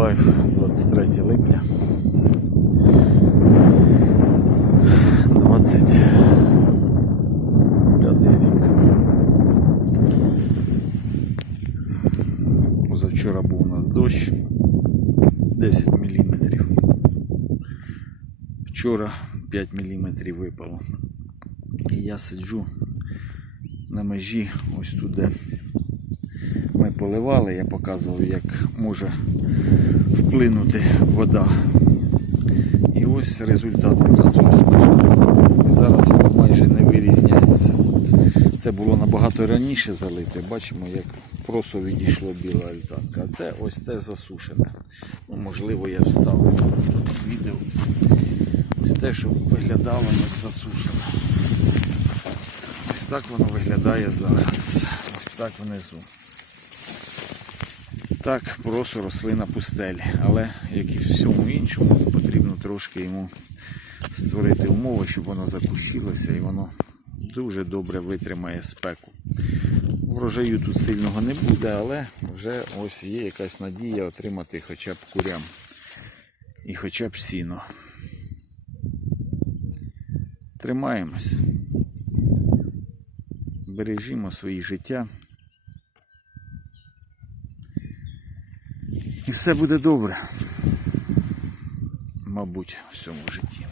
Миколаїв, 23 липня. 25 рік. Позавчора був у нас дощ 10 мм. Вчора 5 мм випало. І я сиджу на межі ось тут, де поливали, я показував, як може вплинути вода. І ось результат разом І зараз воно майже не вирізняється. Це було набагато раніше залите. Бачимо, як просто відійшло біла альтанка. А це ось те засушене. Ну, можливо, я вставлю відео. Ось те, щоб виглядало як засушене. Ось так воно виглядає зараз. Ось так внизу. Так, просто рослина пустелі. Але як і всьому іншому, потрібно трошки йому створити умови, щоб воно закущилося і воно дуже добре витримає спеку. Врожаю тут сильного не буде, але вже ось є якась надія отримати хоча б курям і хоча б сіно. Тримаємось. Бережімо свої життя. І все буде добре. Мабуть, в цьому житті.